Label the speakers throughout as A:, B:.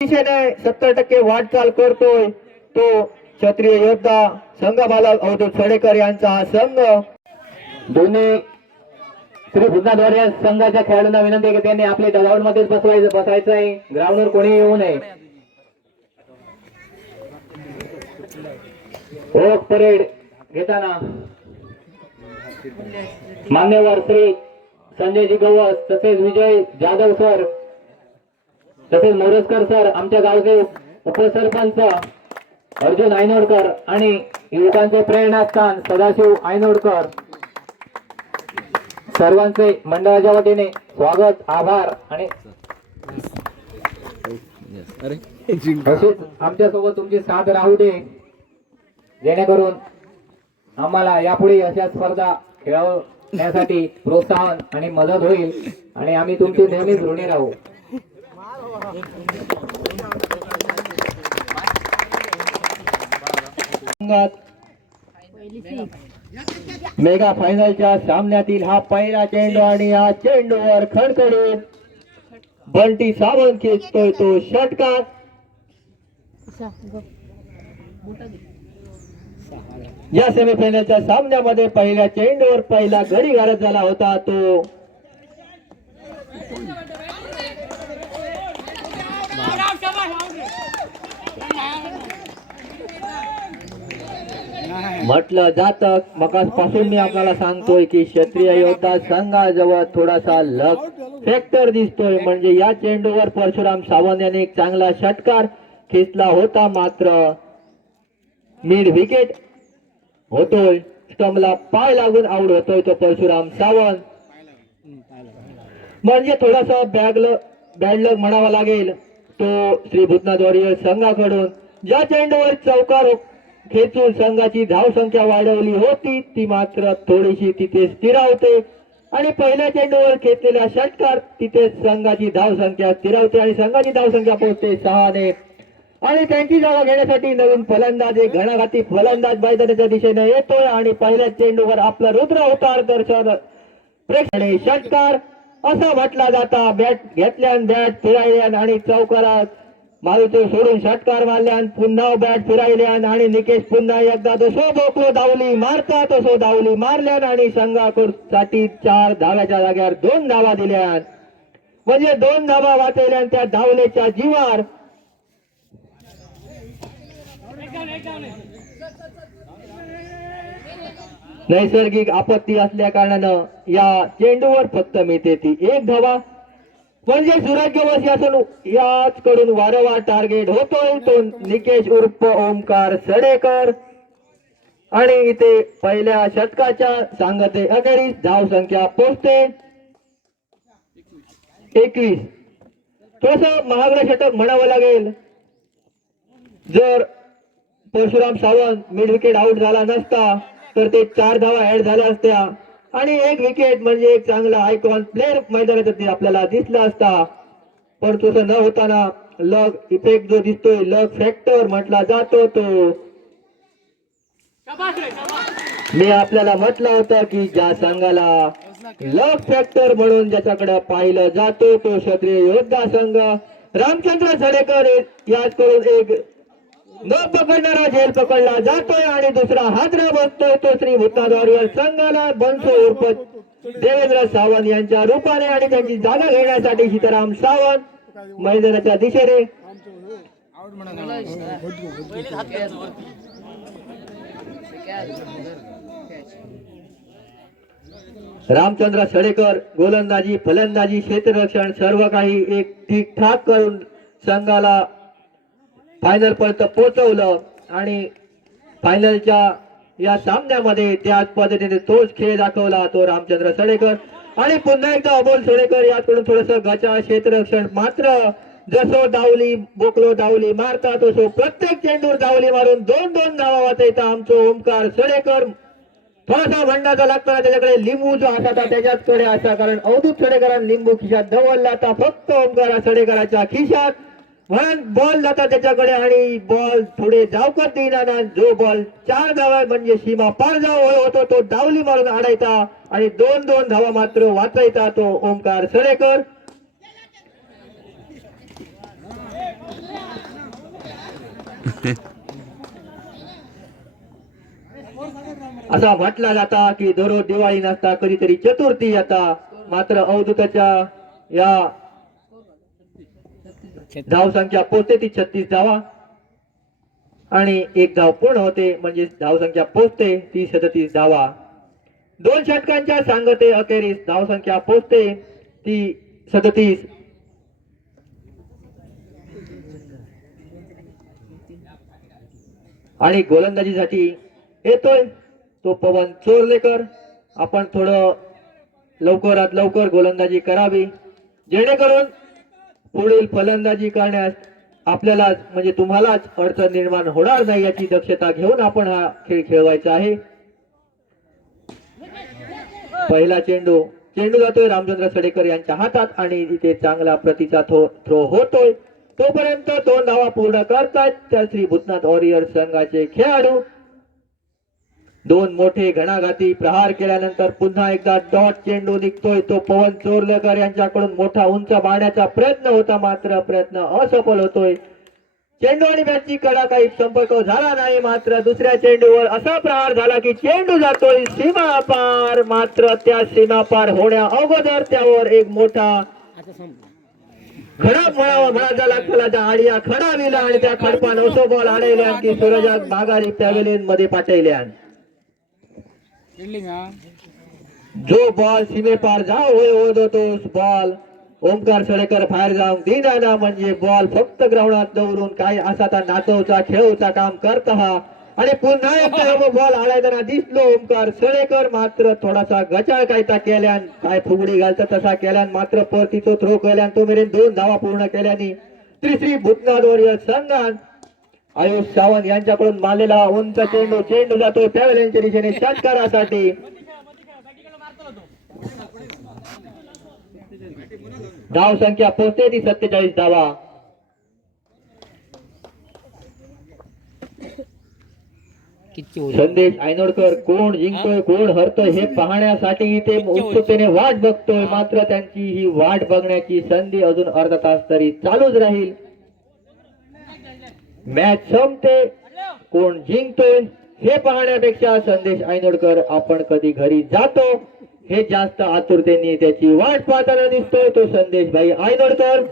A: दिशेने सत्तर टक्के वाटचाल करतोय तो क्षत्रिय योद्धा संघबालक अवधूत सडेकर यांचा हा संघ. दोन्ही श्री भुजनाद्वारे संघाच्या खेळाडूंना विनंती की त्यांनी आपले ग्राउंड मध्येच बसवायचं बसायचं आहे. ग्राउंडवर कोणी येऊ नये. ओक परेड घेताना मान्यवर श्री संजयजी गवस तसेच विजय जाधव सर तसेच मोरजकर सर आमच्या गावचे उपसरपंच अर्जुन आयनोडकर आणि युवकांचे प्रेरणास्थान सदाशिव आयनोडकर सर्वांचे मंडळाच्या वतीने स्वागत आभार आणि आमच्यासोबत तुमची साथ राहू दे. जेणेकरून आम्हाला यापुढे अशा स्पर्धा खेळवण्यासाठी प्रोत्साहन आणि मदत होईल आणि आम्ही तुमची नेहमीच ऋणी राहू. मेगा फायनलच्या सामन्यातील हा पहिला चेंडू आणि या चेंडूवर खडखडून बंटी सावंत खेचतोय तो षटकार. या सेमीफायनलच्या सामन्यामध्ये पहिल्या चेंडूवर पहिला घडी घालत झाला होता तो. म्हटलं जात मगासपासून मी आपल्याला सांगतोय की क्षत्रिय योद्धा संघाजवळ थोडासा लक फॅक्टर दिसतोय. म्हणजे या चेंडूवर परशुराम सावंत यांनी एक चांगला षटकार खेचला होता. मात्र मिड विकेट होतोय. स्टंपला पाय लागून आऊट होतोय तो परशुराम सावंत. म्हणजे थोडासा बॅग बॅड लक म्हणावा लागेल. तो श्री भूतनाथ वॉरियर संघाकडून ज्या चेंडूवर चौकार खेचून संघाची धाव संख्या वाढवली होती. ती मात्र थोडीशी तिथे स्थिरावते आणि पहिल्या चेंडूवर खेचलेला षटकार तिथे संघाची धाव संख्या स्थिरावते आणि संघाची धाव संख्या पोहोचते सहाने आणि त्यांची जागा घेण्यासाठी नवीन फलंदाज एक घणाघाती फलंदाज मैदानाच्या दिशेने येतोय. आणि पहिल्या चेंडूवर आपला रुद्र अवतार दर्शन प्रेक्षणे षटकार असा म्हटला जाता बॅट घेतल्यान बॅट फिरायल्यान आणि चौकारात मारुती सोडून षटकार मारल्यान पुन्हा बॅट फिरायल्यान आणि निकेश पुन्हा एकदा तसो बोकलो धावली मारता तसो धावली मारल्यान आणि संघाकडून साठी चार धाव्याच्या जाग्यावर दोन धावा दिल्यान म्हणजे दोन धावा वाचवल्यान त्या धावलेच्या जीवार नैसर्गिक आपत्ती असल्या कारणानं या चेंडूवर फक्त मिळते ती एक धावा. म्हणजे सुराज्यवासी असून याच कडून वारंवार टार्गेट होतोय तो निकेश उर्फ ओमकार सडेकर. आणि इथे पहिल्या षटकाच्या सांगते अखेरीस धाव संख्या पोचते एकवीस. थोडस महागडा षटक म्हणावं लागेल. जर Parshuram Sawant mid wicket out झाला नसता तर ते चार धावा ऍड झाल्या असत्या. आणि एक विकेट म्हणजे एक चांगला आयकॉन प्लेअर मैदानात आपल्याला दिसला असता. पण तसं न होताना लग इफेक्ट जो दिसतोय लग फॅक्टर म्हटला जातो तो. मी आपल्याला म्हटलं होतं की ज्या संघाला लक फॅक्टर म्हणून ज्याच्याकडे पाहिलं जातो तो क्षत्रिय योद्धा संघ. रामचंद्र सडेकर याचकडून एक न पकडणारा झेल पकडला जातोय आणि दुसरा हादरा बसतोय तो श्री भूताद्वारीवर संघाला बनसो उर्फ देवेंद्र सावंत यांच्या रूपाने आणि त्यांची जागा घेण्यासाठी सीताराम सावंत मैदानाच्या दिशेने. रामचंद्र सडेकर गोलंदाजी फलंदाजी क्षेत्ररक्षण सर्व काही एक ठीकठाक करून संघाला फायनल पर्यंत पोहोचवलं आणि फायनलच्या या सामन्यामध्ये त्याच पद्धतीने तोच खेळ दाखवला तो रामचंद्र सडेकर. आणि पुन्हा एकदा अमोल सडेकर याकडून थोडस गचा क्षेत्ररक्षण मात्र जसो डावली बोकलो डावली मारता तसो प्रत्येक चेंडूर डावली मारून दोन दोन धावा वाचायचा आमचो ओमकार सडेकर. थोडासा भंडाचा लागताना त्याच्याकडे लिंबू जो असाचा त्याच्याचकडे असा कारण अवधूत सडेकरांनी लिंबू खिशात दवडला आता फक्त ओमकारा सडेकराच्या खिशात. म्हणून बॉल जाता त्याच्याकडे आणि बॉल थोडे जावकत देईना ना जो बॉल चार धावा म्हणजे सीमा पार जाव होतो तो डावली मारून आडायचा आणि दोन दोन धावा मात्र वाचायचा तो ओमकार सडेकर. असा म्हटला जाता की दररोज दिवाळी नसता कधीतरी चतुर्थी येता मात्र अवधूताच्या या धाव संख्या पोचते ती छत्तीस धावा. आणि एक धाव पूर्ण होते म्हणजे धाव संख्या पोचते ती सदतीस धावा. दोन षटकांच्या सांगते अखेरीस धाव संख्या पोचते ती सदतीस. आणि गोलंदाजीसाठी येतोय तो पवन चोरलेकर. आपण थोडं लवकरात लवकर गोलंदाजी करावी. जेणेकरून पुढील फलंदाजी करण्यास आपल्याला म्हणजे तुम्हालाच अडचण निर्माण होणार नाही याची दक्षता घेऊन आपण हा खेळ खेळवायचा आहे. पहिला चेंडू चेंडू जातोय रामचंद्र सडेकर यांच्या हातात आणि इथे चांगला प्रतीचा थ्रो हो, थ्रो होतोय. तोपर्यंत दोन धावा पूर्ण करतात त्या श्री भूतनाथ वॉरियर संघाचे खेळाडू दोन मोठे घणाघाती प्रहार केल्यानंतर पुन्हा एकदा डॉट चेंडू निघतोय. तो पवन चोरलेकर यांच्याकडून मोठा उंच मारण्याचा प्रयत्न होता मात्र प्रयत्न असफल होतोय. चेंडू आणि बॅटची कडा काही संपर्क झाला नाही मात्र दुसऱ्या चेंडूवर असा प्रहार झाला की चेंडू जातोय सीमा पार. मात्र त्या सीमा पार होण्या अगोदर त्यावर एक मोठा खडा म्हणावा म्हणाचा लागला. आडिया खडा विला आणि त्या खडपान असो बॉल आणल्या की सूरजात माघारी पॅव्हिलियनमध्ये पाठवल्या जो बॉल सीमेपार जाव होय होत तो बॉल ओमकार सडेकर फायर जाऊन दिना म्हणजे बॉल फक्त ग्राउंडात दौडून काय असा त्या नाचवचा खेळूचा काम करत हा. आणि पुन्हा एकदा बॉल आलायताना दिसलो ओमकार सडेकर मात्र थोडासा गचाळ कायता केल्यान काय फुगडी घालता तसा केल्यान मात्र परतीचो थ्रो केल्यान तो मेरे दोन धावा पूर्ण केल्याने. त्रिश्री भूतनाथ वरील संघान. आयुष सावंत यांच्याकडून मारलेला उंच चेंडू चेंडू जातो पॅव्हलियनच्या दिशेने षटकारासाठी धाव संख्या पोहोचते ती सत्तेचाळीस धावा संदेश आयनोडकर कोण जिंकतोय कोण हरतोय हे पाहण्यासाठी इथे उत्सुकतेने वाट बघतोय. मात्र त्यांची ही वाट बघण्याची संधी अजून अर्धा तास तरी चालूच राहील. मॅच संपते. कोण जिंकतोय हे पाहण्यापेक्षा संदेश आयनोडकर आपण कधी घरी जातो हे जास्त आतुरतेने त्याची वाट पाहताना दिसतोय तो संदेश भाई आयनोडकर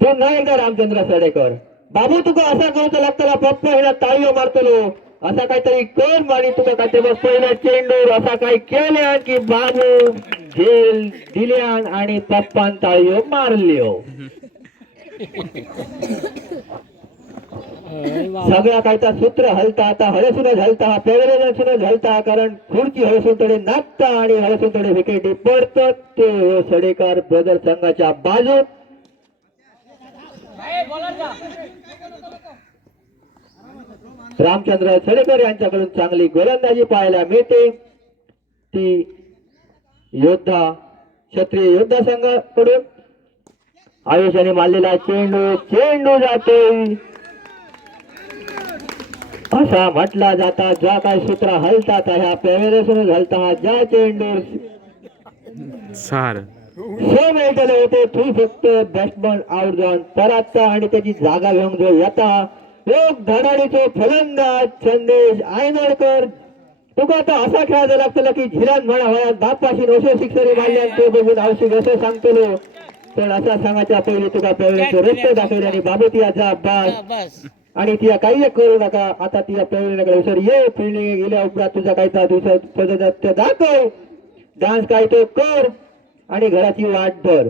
A: पुन्हा एकदा रामचंद्र सडेकर. बाबू तुका असा करूचा लागतला पप्पा हिला ताळीओ मारतलो. असा काहीतरी कर आणि तुका काहीतरी बस पहिला चेंडूर असा काही केल्या की बाबू झेल दिल्यान आणि पप्पान ताळयो मारल्यो. सगळा कायचा सूत्र हलता आता हळसून हलता पेवरे पेवरेसूनच हलता कारण खुर्ची हळसून थोडे नाचता आणि हळसून थोडे विकेटी पडतात. ते सडेकर ब्रदर संघाच्या बाजूत रामचंद्र सडेकर यांच्याकडून चांगली गोलंदाजी पाहायला मिळते. ती योद्धा क्षत्रिय योद्धा संघाकडून. आयुष्याने मारलेला चेंडू चेंडू जातोय. असा म्हटला जाता ज्या काय सूत्र हलतात ह्या पेवेरेसून हलता ज्या चेंडूर
B: सार.
A: होते थंय फक्त बॅट्समन आउट जावन परत आणि त्याची जागा घेऊन जो येता. एक धडाडीचो फलंदाज संदेश आयनोडकर. तुका आता असा खेळायचा लागतला की झिरान म्हणा वयात बापाशी अशो सिक्सरी मारल्यान तो बघून आवश्यक असं सांगतलो. पण असा सांगायच्या पहिले तुका पेवळीचो रस्ते दाखवले आणि बाबू ती जा बस. आणि तिला काही करू नका आता तिला पेवळीकडे सर ये फिल्डिंग गेल्या उपरांत तुझा काय दुसरं पद्धत दाखव. डान्स काय तो कर आणि घराची वाट धर.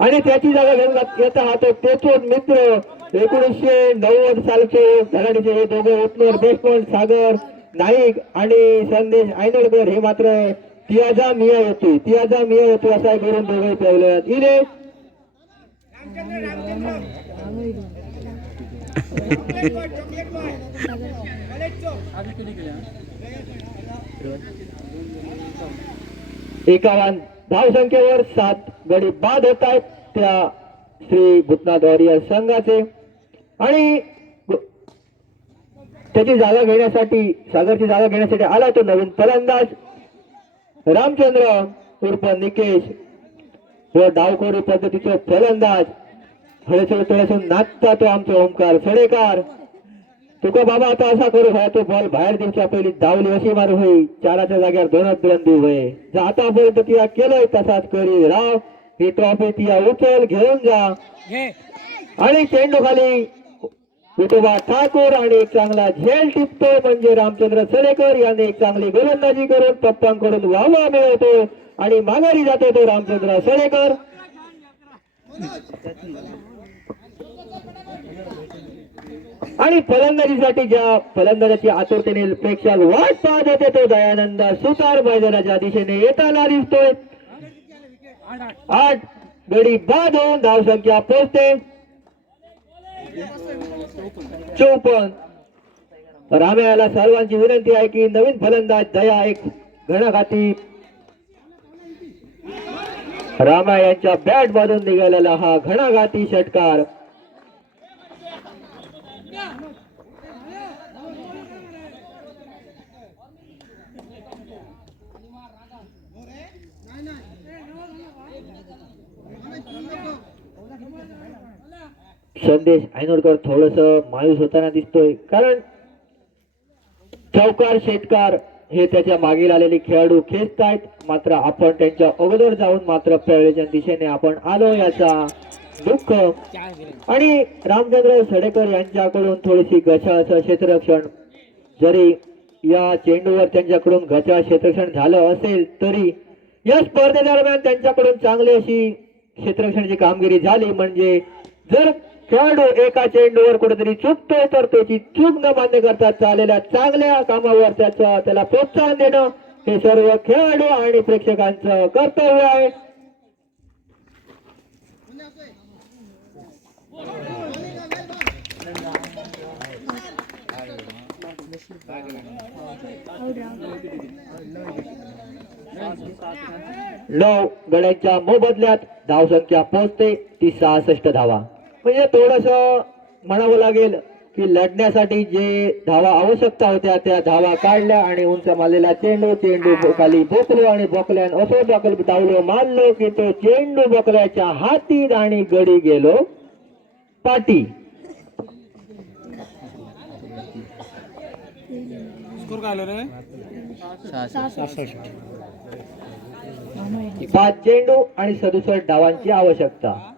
A: आणि त्याची जागा घेऊन येता हा तो तेचोच मित्र एकोणीसशे नव्वद सालचे धडाडीचे हे दोघं ओपनर देशपांड सागर नाईक आणि संदेश आयनडकर हे मात्र तियाजा मिया येतो तियाजा मिया येतो असा करून दोघे पेवले इले एकावन्न. धाव संख्येवर सात गडी बाद होत आहेत. त्या श्री भूतनाथ वॉरियर संघाचे. आणि त्याची जागा घेण्यासाठी सागरची जागा घेण्यासाठी आला तो नवीन फलंदाज. रामचंद्र उर्फ निकेश व डावखोरी पद्धतीचे फलंदाज. हळेसळ थोडंसं नाचता तो आमचा ओमकार सडेकार तुका बाबा आता असा करू हा तो बॉल बाहेर दिवच्या पहिली धावली अशी मारू होई चाराच्या जाग्यावर दोनच रन होय जातापर्यंत तिला केलंय तसाच करी राव. ही ट्रॉफी तिला उचल घेऊन जा. आणि चेंडू खाली विठोबा ठाकूर आणि एक चांगला झेल टिपतो म्हणजे रामचंद्र सडेकर याने एक चांगली गोलंदाजी करून पप्पांकडून वाहवा मिळवतो आणि माघारी जातो तो रामचंद्र सडेकर. आणि फलंदाजीसाठी ज्या फलंदाजाची आतुरतेने प्रेक्षक वाट पाहत होते तो दयानंद सुतार मैदानाच्या दिशेने येताना दिसतोय. आठ गडी बाद होऊन धावसंख्या पोहोचते चौपन्न. राम्याला सर्वांची विनंती आहे की नवीन फलंदाज दया एक घणाघाती. रामा यांच्या बॅट मधून निघालेला हा घणाघाती षटकार. संदेश ऐनोडकर थोडस मायूस होताना दिसतोय. कारण चौकार शेटकार हे त्याच्या मागील आलेले खेळाडू खेचतायत. मात्र आपण त्यांच्या अगोदर जाऊन मात्र प्रेरणेच्या दिशेने आपण आलो याचा दुःख. आणि रामचंद्र सडेकर यांच्याकडून थोडीशी गशाचं क्षेत्ररक्षण. जरी या चेंडूवर त्यांच्याकडून गचा क्षेत्ररक्षण झालं असेल तरी या स्पर्धेदरम्यान त्यांच्याकडून चांगली अशी क्षेत्ररक्षणाची कामगिरी झाली. म्हणजे जर खेळाडू एका चेंडूवर कुठेतरी चुकतोय तर त्याची चूक न मान्य करता चाललेल्या चांगल्या कामावर त्याचं त्याला प्रोत्साहन देणं हे सर्व खेळाडू आणि प्रेक्षकांचं कर्तव्य आहे. नऊ गड्यांच्या मोबदल्यात धावसंख्या पोहोचते ती सहासष्ट धावा. म्हणजे थोडस म्हणावं लागेल की लढण्यासाठी जे धावा आवश्यकता होत्या त्या धावा काढल्या आणि उंच मारलेला चेंडू चेंडू खाली बोकलो आणि बोकल्यान असं दाखल धावलो मानलो की तो चेंडू बोकल्याच्या हातीत आणि गडी गेलो. पाटी. पाच चेंडू आणि सदुसष्ट धावांची आवश्यकता.